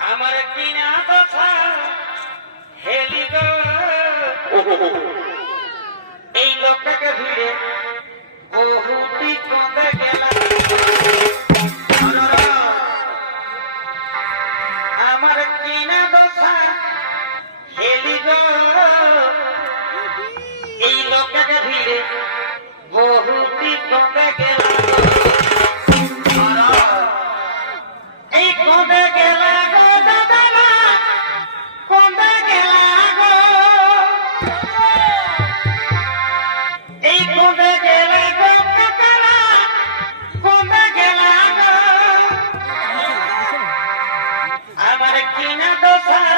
আমার কিনা কথা হেলি গো। গেলা গো আমার কিনা দোষা